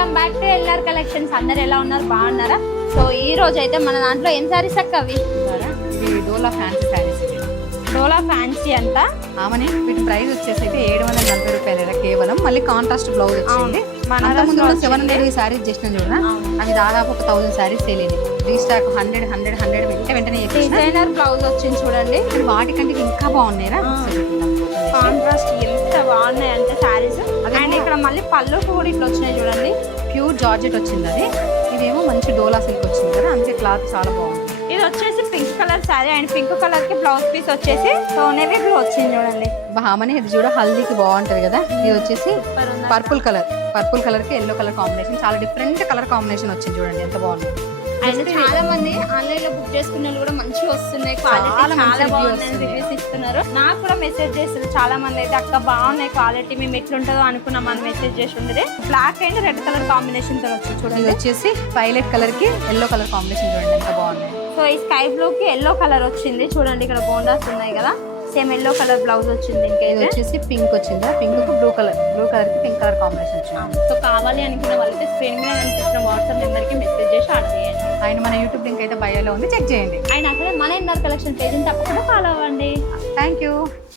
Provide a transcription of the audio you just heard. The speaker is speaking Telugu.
Welcome back to LR collections. అందరు ఎలా ఉన్నారు, బాగున్నారా? సో ఈ రోజు అయితే మన దాంట్లో ఏం సారీస్ అక్క అవి? ఇవి డోలా ఫ్యాన్సీ శారీస్. డోలా ఫ్యాన్సీ అంట. ఆమెని వీటి ప్రైస్ వచ్చేసి అయితే 740 రూపాయలు కేవలం. మళ్ళీ కాంట్రాస్ట్ బ్లౌజ్ వచ్చింది. మన ముందు 700 శారీస్ చేసిన చూడ, అవి దాదాపు ఒక 1000 శారీస్ సేలేదు. రీస్టాక్ 100 వెంటనే డిజైనర్ బ్లౌజ్ వచ్చింది చూడండి. వాటికంటే ఇంకా బాగున్నాయిరా. కాంట్రాస్ట్ ఎంత బాగున్నాయి అంటే శారీస్. అండ్ ఇక్కడ మళ్ళీ పళ్ళు కూడా ఇట్లా వచ్చినాయి చూడండి. ప్యూర్ జార్జెట్ వచ్చింది అది. ఇదేమో మంచి డోలా సిల్క్ వచ్చింది కదా, అందుకే క్లాత్ చాలా బాగుంది. ఇది వచ్చేసి pink colour sari and pink colour కి బ్లౌజ్ పీస్ వచ్చేసి నేవీ బ్లూ వచ్చింది చూడండి. బామని ఇది చూడ హల్దీకి బాగుంటది కదా. ఇది వచ్చేసి పర్పుల్ కలర్ కి ఎల్లో కలర్ కాంబినేషన్, చాలా డిఫరెంట్ కలర్ కాంబినేషన్ వచ్చింది చూడండి, ఎంత బాగుంది. అండ్ చాలా మంది ఆన్లైన్ లో బుక్ చేసుకున్న వాళ్ళు కూడా మంచిగా వస్తున్నాయి, క్వాలిటీ చాలా బాగుందని రివ్యూస్ ఇస్తున్నారు. నాకు కూడా మెసేజ్ చేస్తారు చాలా మంది అయితే, అక్క బాగున్నాయి క్వాలిటీ, మేము ఎట్లుంటుందో అనుకున్నాం అని మెసేజ్ చేసి ఉండేది. Black and red colour combination తో వచ్చి చూడండి. ఇది వచ్చేసి వైలెట్ కలర్ కి ఎల్లో కలర్ కాంబినేషన్ చూడండి, ఎంత బాగున్నాయి. సో ఈ స్కై బ్లూ కి ఎల్లో కలర్ వచ్చింది చూడండి. ఇక్కడ బోండాస్ ఉన్నాయి కదా, సేమ్ ఎల్లో కలర్ బ్లౌజ్ వచ్చింది. ఇది వచ్చేసి పింక్ వచ్చిందా, పింక్ కు బ్లూ కలర్ కి పింక్ కలర్ కాంబినేషన్ వచ్చింది. సో కావాలి అనుకున్న వాళ్ళైతే స్క్రీన్ మీద కనిపిస్తున్న వాట్సాప్ నెంబర్ కి మెసేజ్ చేసి ఆర్డర్ చేయండి. అండ్ మన యూట్యూబ్ లింక్ అయితే బయోలో ఉంది, చెక్ చేయండి. అండ్ అక్కడ మన ఎల్ఆర్ కలెక్షన్ పేజ్ తప్పకుండా ఫాలో అవ్వండి. Thank you.